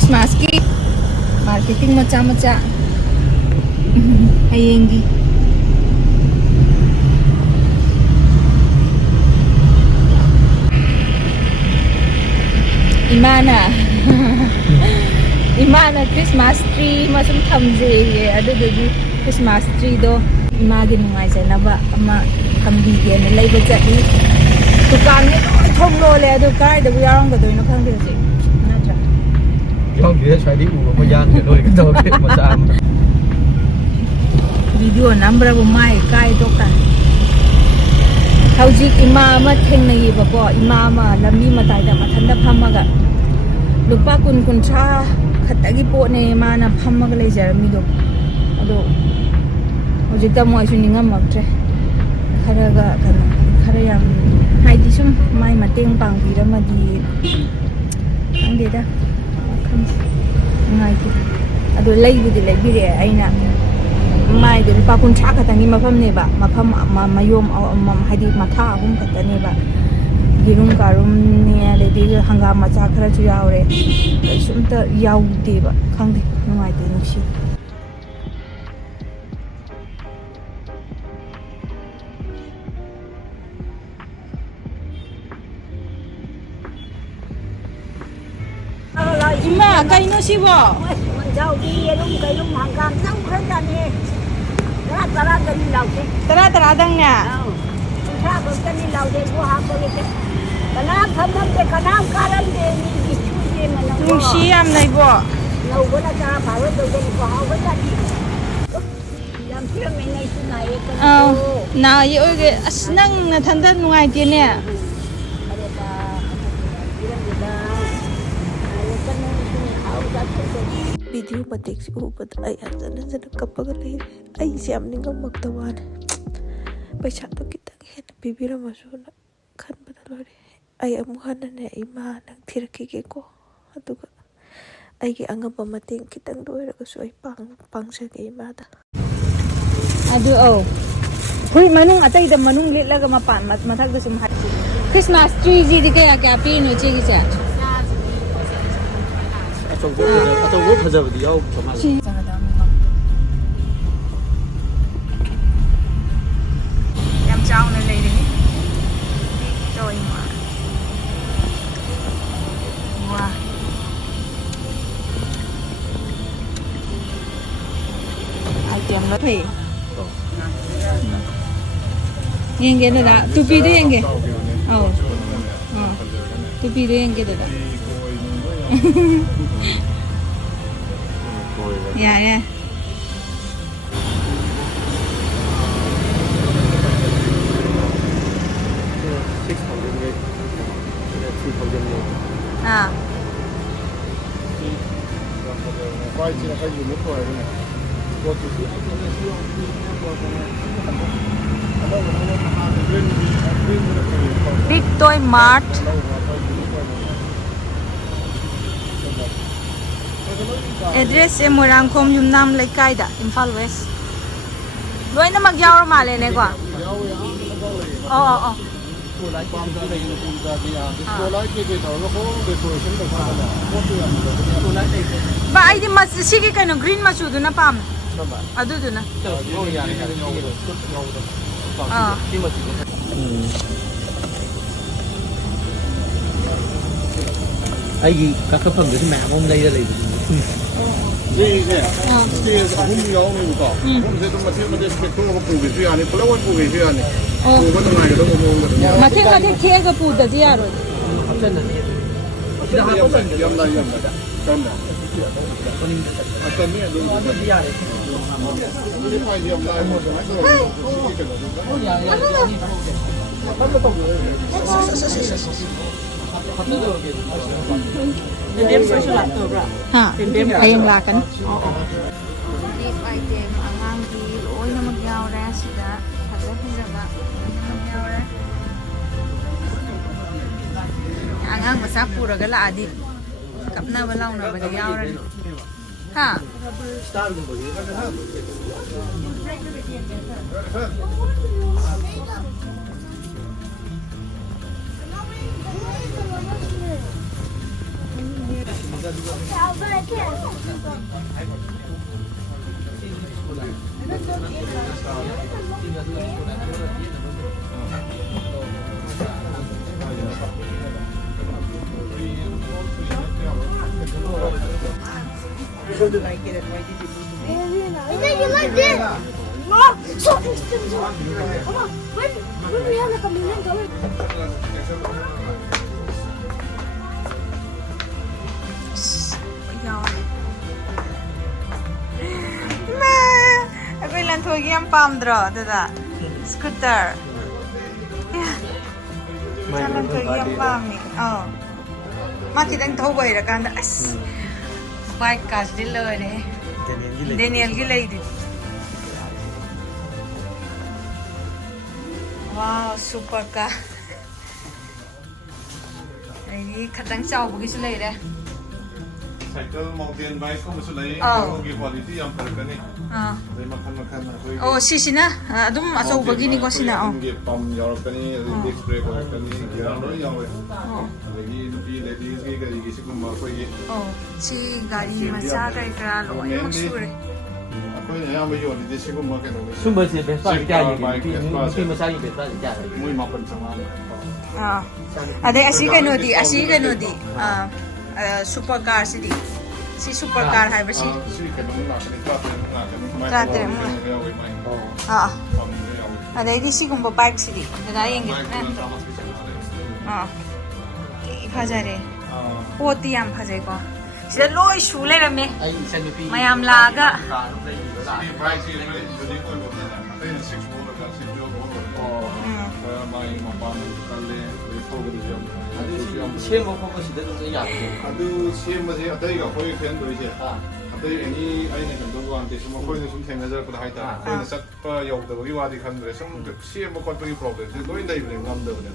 크리스마스기 마케팅 macam-macam hayenggi Imana Christmas tree masum thamje adudagi Christmas tree do imagi nungai janaba ama thambige na leiba chati dukan ni loi thomlo le adu kai da yarang ga doina khangde se natra yong de sai di u ma yang de loi ka do ke ma sa video number bu mai kai to ka hauji ima ma thengnai ba ko ima ma lami matai da mathanda phamaga lupa kun tha khatagi po ne mana phamaga le jarami do ado hojita mo isu ningam maktre kharaga kana khara yam haidi sum mai mateng pang bira madi angde da kham ngai ki ado leibudi leibire aina mai de lupa kun tha khatani mafam ne ba mafam mayom haidi matha hum khatani ba girum karum ne le de hangam macha khara chu yaure sumta yaude ba khangde ngai de nusi Ima kaino sibo Jauh di lung hanggang nang kerja ni. Tara dari laut. tara dangnya Tara dari laut gua apa gitu. Kenapa kamu dek kenapa karan dek ni isu dek mana? nusi am nai bo Laut gua nak cara bawa tu dek gua apa tadi. Yang kira mana itu naik kan. na yi oge asnang na thanda nungai ti ne Video matik si ubat ay anjan kapag ay siyam ningam magtawan. Paisa to kitang hen bibira masuna kan badalori ay amuhan na ima nang tirakike ko aduga ay angam pamating kitang doy ko so ay pang sa kay mata. adu hui manung atai da manung lit laga mapan mathak da sum hat Christmas tree ji di kaya kya pi no chi gi cha atau phajab di yau kama yam chao na lei ri toi ma wa item la thei yenge na da tupi de yenge tupi de yenge da yeah 快进来还有没过来的呢？我只是Big Toy Mart address e Moirangkhom Yumnam Laikai da Imphal West loina mag yaw ma le ne ko ba ai di mas sigi kaino green machu du na pam adu du na ai các cái phẩm đấy mẹ ông đây là lấy Ini aku miyau ni buka. Aku mesti tu mesti spektur aku punya sih ani. Kalau aku punya sih ani. Aku kan tengah itu ngomong kan. mathek the ga pu da dia ro Yam dah. Kan dah. Akan ni ada. Ini pun yam dah. ayang lakan this item angang gi loina mag yaw ra sida phaja phaja mag yaw ra angang masa pura ga la adi kapna ba law na ba yaw ra ha You like this? No, so come on. When we have like a million dollars. Ako'y lang thugi ang pamdro, dada. Scooter. Yeah. Lang thugi ang pami. Oh. Makitang thaway ra kanda as. Bike kas dilo ne. Daniel gilay di. Wow, super ka. Ay, katang chao bugi sulay re. Cycle mountain bike ko masulay yung quality ang perkani. May makan Oh, sisina. Adum aso bagi ni ko sina oh. Yung pump yorkani, disc brake yorkani, gear no yawe. Lagi nupi ladies ki gari kisi ko ma ko ye. Oh, si gari macha kay kra lo yung magsure. Ako yung may yun, hindi siya gumawa ka naman. Sumber si Vespa di kaya hindi masyari Vespa di kaya. Muy mapansama. Ade asika no di. Supercar si di. Si supercar hai ba si? Si kanong nakakita Trate mo. Ade di si gumba bike si di. Dadayin git na. Phajare. Poti yam phajai ko. Sida loi shu le rame. Ay isa nupi. Mayam laga. Si bike si unique ko ba na. Ay 6 motor ka si Joe Bobo. May mapano kale program jam. 시험 먹고 시대도 야. 아주 시험에 어때가 거의 편도 이제. 어때 애니 아이네 감독한테 좀 거기는 좀 생각을 그 하이다. 거기는 싹바 여우도 우리 와디 간데 좀 시험 먹고 또 프로그램. 노인다 이번에 감독은.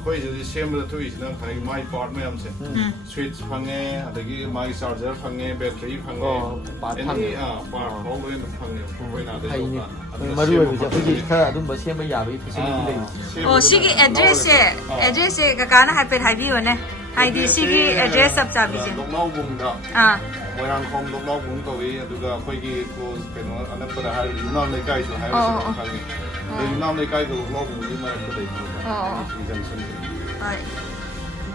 거기 이제 시험을 또 이제는 가이 마이 파트 매암세. 스위치 방에 아다기 마이 차저 방에 배터리 방에 애니 파트 거기는 방에 거기나 되죠. 마루에 이제 그 아둔 뭐 시험 야비 패시리티 돼. Oh, sige address kakana hai pe hai bi one. Hai di sige address sab cha bi je. 동나무봉다. 모양콩 동나무봉 거기 누가 거기 그 그는 안에보다 할 유남 내가이죠. 할 수 있는 유남 내가이도 동나무봉이 말도 있고. Hai.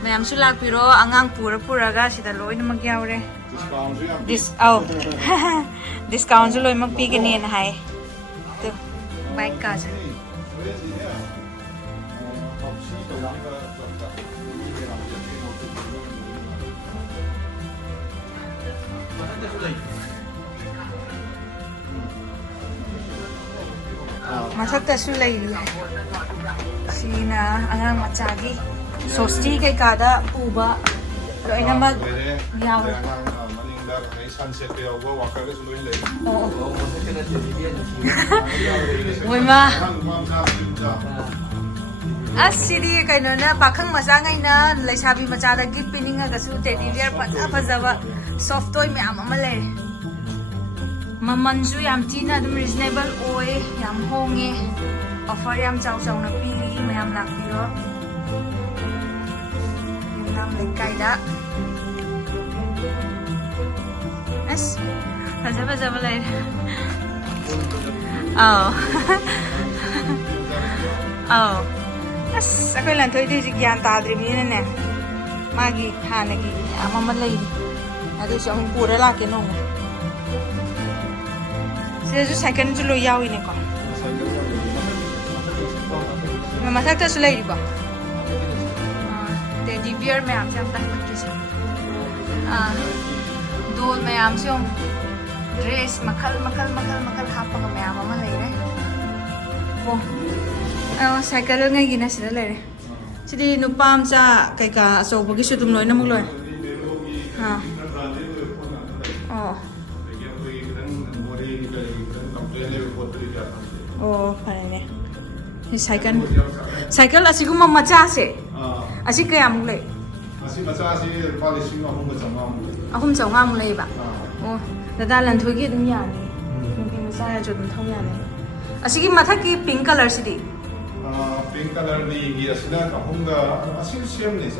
Mayam su lak piro angang pura ga sida loi na magyawre. Discount su loi magpigani na hai. To bike ka ja. Mathakta su leiri sina angang machagi sosti kai kada uba loina mag yawe Woima asiri kaino na pakhang macha ngai na laisabi macha da gift pininga ga su teddy bear phajaba soft toy me ama le Mamanju yam tina dum reasonable oi yam honge offer yam chaw na pili mayam lakpiro nam le kaida as phajaba le oh as akoy lan thoi di gyan ta dri mi ne magi hanagi amama le adu song pura la ke nong Sila second tu lo yaw ini ko. Mama tak tu sulai riba. Teddy bear me am siam tak macam. Dol me am siam dress makal hapa ko me am mama lay Oh, cycle ngai gina sila lay. Jadi nupam sa kay ka so bagi sutum loy na mo loy. Oh, parane. Ni cycle asigu mamma cha se. Asik kaya mo lay. Asi macha si policy mo mo chama mo. Ahum chawng mo lay ba. Oh, dadalan thogi dum ya ni. Nung masaya jo dum thong ya ni. Asigi mathaki pink color sidi. Pink color ni gi asina ka hunga asin siem ni sa.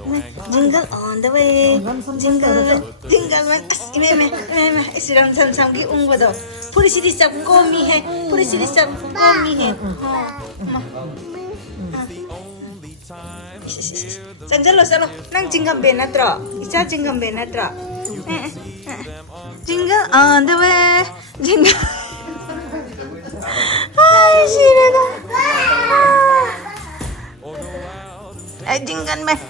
Jingle on the way. Jingle, jingle man. Meme. Isiram sam ki ungwado. Puri siri sab komi hai. Puri siri sab komi hai. Chalo. Nang jingle be natro. Isa jingle be natro. Jingle on the way. Jingle. Ay, sirena. Jingle man.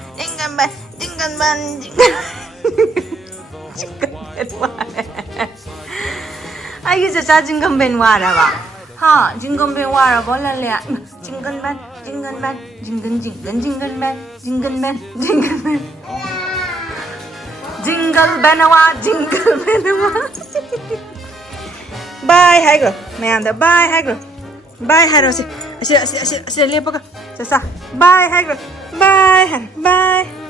Ay, isa sa jingle ben wara ba? Ha, jingle ben wara ba lale. Jingle man. Jingle man. Jingle man. Jingle benawa. Bye, hai girl. Mayanda, bye, hai girl. Bye, hai girl. Asira lepa ka. Sa. Bye, hai girl. Bye.